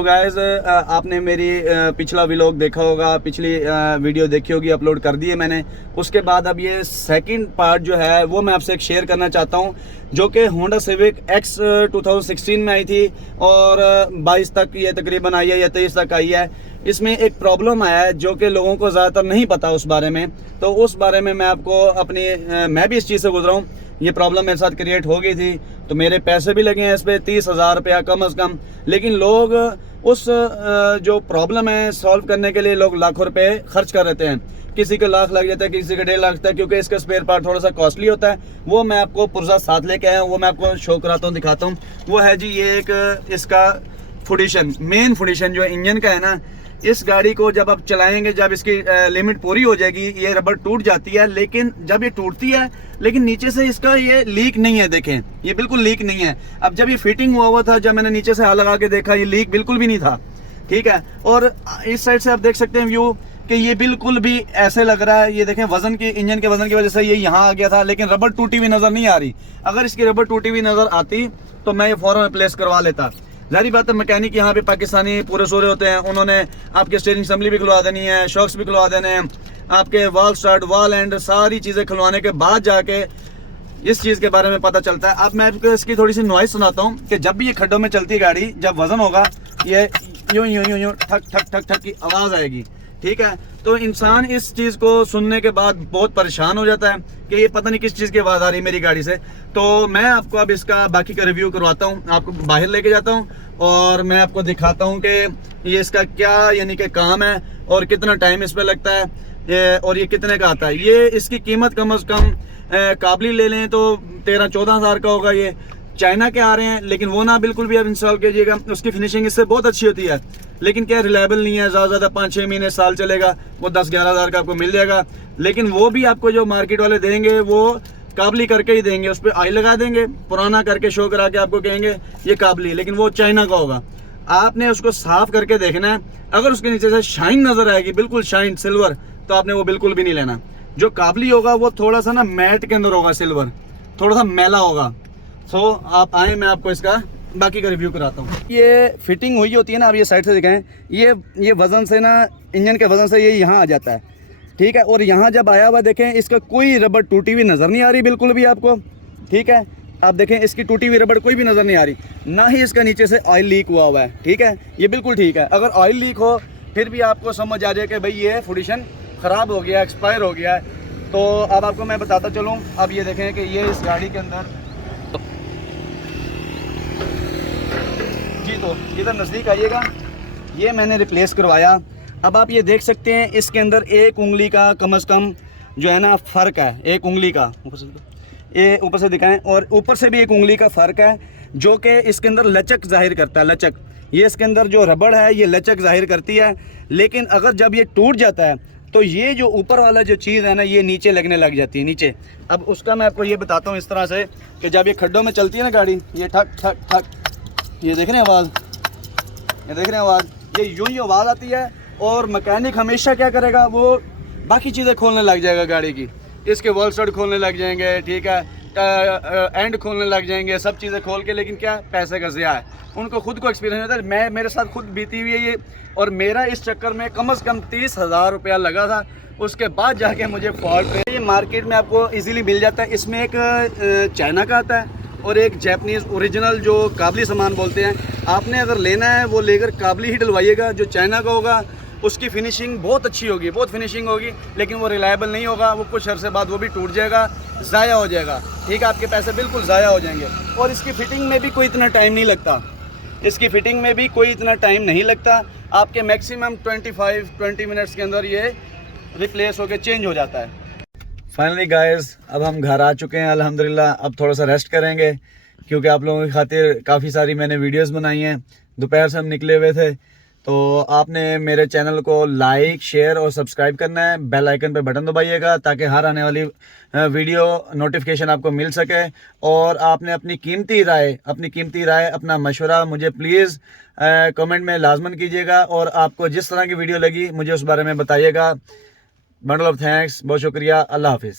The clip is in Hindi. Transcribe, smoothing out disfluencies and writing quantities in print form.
तो गाइस आपने मेरी पिछला व्लॉग देखा होगा, पिछली वीडियो देखी होगी, अपलोड कर दी है मैंने। उसके बाद अब ये सेकंड पार्ट जो है वो मैं आपसे एक शेयर करना चाहता हूँ, जो कि होंडा सिविक एक्स 2016 में आई थी और 22 तक ये तकरीबन आई है या 23 तक आई है। इसमें एक प्रॉब्लम आया है जो कि लोगों को ज़्यादातर नहीं पता उस बारे में, तो उस बारे में मैं आपको मैं भी इस चीज़ से गुजरा हूँ। ये प्रॉब्लम मेरे साथ क्रिएट हो गई थी, तो मेरे पैसे भी लगे हैं इस पर 30,000 रुपया कम अज़ कम। लेकिन लोग उस जो प्रॉब्लम है सॉल्व करने के लिए लोग लाखों रुपए खर्च कर देते हैं। किसी के लाख लग जाता है, किसी के 1.5 लाख लगता है, क्योंकि इसका स्पेयर पार्ट थोड़ा सा कॉस्टली होता है। वो मैं आपको पुर्जा साथ लेके आया हूँ, वो मैं आपको शो कराता हूँ, दिखाता हूँ। वो है जी ये एक इसका फुडिशन, मेन फुडिशन जो इंजन का है ना, इस गाड़ी को जब आप चलाएंगे, जब इसकी लिमिट पूरी हो जाएगी, ये रबड़ टूट जाती है। लेकिन जब ये टूटती है, लेकिन नीचे से इसका ये लीक नहीं है। देखें, ये बिल्कुल लीक नहीं है। अब जब ये फिटिंग हुआ था, जब मैंने नीचे से हाथ लगा के देखा, ये लीक बिल्कुल भी नहीं था। ठीक है, और इस साइड से आप देख सकते हैं व्यू कि ये बिल्कुल भी ऐसे लग रहा है। ये देखें, वजन की, इंजन के वजन की वजह से ये यहाँ आ गया था, लेकिन रबड़ टूटी हुई नजर नहीं आ रही। अगर इसकी रबड़ टूटी हुई नजर आती तो मैं ये फौरन रिप्लेस करवा लेता। जारी बात है, मैकेनिक यहाँ पे पाकिस्तानी पूरे सोरे होते हैं, उन्होंने आपके स्टीयरिंग असेंबली भी खुलवा देनी है, शॉक्स भी खुलवा देने हैं, आपके वाल स्टार्ट, वाल एंड, सारी चीज़ें खुलवाने के बाद जाके इस चीज़ के बारे में पता चलता है। अब मैं आपको इसकी थोड़ी सी नॉइस सुनाता हूँ कि जब भी ये खड्डों में चलती है गाड़ी, जब वजन होगा, ये यूं यूं यूं यूं ठक ठक ठक ठक की आवाज़ आएगी। ठीक है, तो इंसान इस चीज़ को सुनने के बाद बहुत परेशान हो जाता है कि ये पता नहीं किस चीज़ की आवाज़ आ रही है मेरी गाड़ी से। तो मैं आपको अब इसका बाकी का रिव्यू करवाता हूँ, आपको बाहर लेके जाता हूँ और मैं आपको दिखाता हूँ कि ये इसका क्या यानी कि काम है और कितना टाइम इस पर लगता है और ये कितने का आता है। ये इसकी कीमत कम अज़ कम काबली ले लें तो 13-14 हज़ार का होगा। ये चाइना के आ रहे हैं, लेकिन वो ना बिल्कुल भी आप इंस्टॉल कीजिएगा, उसकी फिनिशिंग इससे बहुत अच्छी होती है, लेकिन क्या रिलायबल नहीं है। ज़्यादा 5-6 महीने, साल चलेगा, वो 10-11 हज़ार का आपको मिल जाएगा। लेकिन वो भी आपको जो मार्केट वाले देंगे वो काबली करके ही देंगे, उस पर ऑयल लगा देंगे, पुराना करके शो करा के आपको कहेंगे ये काबली, लेकिन वो चाइना का होगा। आपने उसको साफ करके देखना है, अगर उसके नीचे से शाइन नज़र आएगी, बिल्कुल शाइन सिल्वर, तो आपने वो बिल्कुल भी नहीं लेना। जो काबली होगा वो थोड़ा सा ना मैट के अंदर होगा, सिल्वर थोड़ा सा मैला होगा। सो आप आए, मैं आपको इसका बाकी का रिव्यू कराता हूँ। ये फिटिंग हुई होती है ना, अब ये साइड से दिखाएं, ये वजन से ना, इंजन के वजन से ये यहाँ आ जाता है। ठीक है, और यहाँ जब आया हुआ देखें, इसका कोई रबड़ टूटी हुई नज़र नहीं आ रही बिल्कुल भी आपको। ठीक है, आप देखें, इसकी टूटी हुई रबड़ कोई भी नज़र नहीं आ रही, ना ही इसका नीचे से ऑयल लीक हुआ है। ठीक है, ये बिल्कुल ठीक है। अगर ऑयल लीक हो फिर भी आपको समझ आ जाए कि भाई ये फुडिशन ख़राब हो गया, एक्सपायर हो गया है। तो अब आपको मैं बताता चलूँ। अब ये देखें कि ये इस गाड़ी के अंदर जी, तो इधर नज़दीक आइएगा, ये मैंने रिप्लेस करवाया। अब आप ये देख सकते हैं इसके अंदर एक उंगली का कम से कम जो है ना फ़र्क है, एक उंगली का, ये ऊपर से दिखाएं, और ऊपर से भी एक उंगली का फ़र्क है, जो कि इसके अंदर लचक जाहिर करता है। लचक, ये इसके अंदर जो रबड़ है ये लचक जाहिर करती है। लेकिन अगर जब ये टूट जाता है तो ये जो ऊपर वाला जो चीज़ है ना, ये नीचे लगने लग जाती है, नीचे। अब उसका मैं आपको ये बताता हूँ इस तरह से कि जब ये खड्डों में चलती है ना गाड़ी, ये ठक ठक ठक, ये देख रहे हैं आवाज़, ये देख रहे हैं आवाज़, ये यूं ही आवाज़ आती है। और मैकेनिक हमेशा क्या करेगा, वो बाकी चीज़ें खोलने लग जाएगा गाड़ी की, इसके वॉल स्टड खोलने लग जाएंगे, ठीक है, एंड खोलने लग जाएंगे, सब चीज़ें खोल के, लेकिन क्या, पैसे का ज़िया है। उनको खुद को एक्सपीरियंस होता है, मेरे साथ खुद बीती हुई है ये। और मेरा इस चक्कर में कम से कम 30,000 रुपया लगा था, उसके बाद जाके मुझे फॉल्ट। ये मार्केट में आपको इजीली मिल जाता है। इसमें एक चाइना का आता है और एक जापानीज़ ओरिजिनल जो काबली सामान बोलते हैं। आपने अगर लेना है वो लेकर काबली ही डलवाइएगा। जो चाइना का होगा उसकी फिनिशिंग बहुत अच्छी होगी, बहुत फिनिशिंग होगी, लेकिन वो रिलायबल नहीं होगा, वो कुछ अरसे बाद वो भी टूट जाएगा, ज़ाया हो जाएगा। ठीक है, आपके पैसे बिल्कुल ज़ाया हो जाएंगे। और इसकी फ़िटिंग में भी कोई इतना टाइम नहीं लगता, इसकी फ़िटिंग में भी कोई इतना टाइम नहीं लगता। आपके मैक्सिमम 25-20 मिनट्स के अंदर ये रिप्लेस होकर चेंज हो जाता है। फाइनली गाइस, अब हम घर आ चुके हैं अल्हम्दुलिल्लाह। अब थोड़ा सा रेस्ट करेंगे, क्योंकि आप लोगों की खातिर काफ़ी सारी मैंने वीडियोस बनाई हैं। दोपहर से हम निकले हुए थे, तो आपने मेरे चैनल को लाइक, शेयर और सब्सक्राइब करना है। बेल आइकन पे बटन दबाइएगा ताकि हर आने वाली वीडियो नोटिफिकेशन आपको मिल सके। और आपने अपनी कीमती राय, अपना मशवरा मुझे प्लीज़ कमेंट में लाजमन कीजिएगा। और आपको जिस तरह की वीडियो लगी मुझे उस बारे में बताइएगा। बंडल ऑफ थैंक्स, बहुत शुक्रिया, अल्लाह हाफिज़।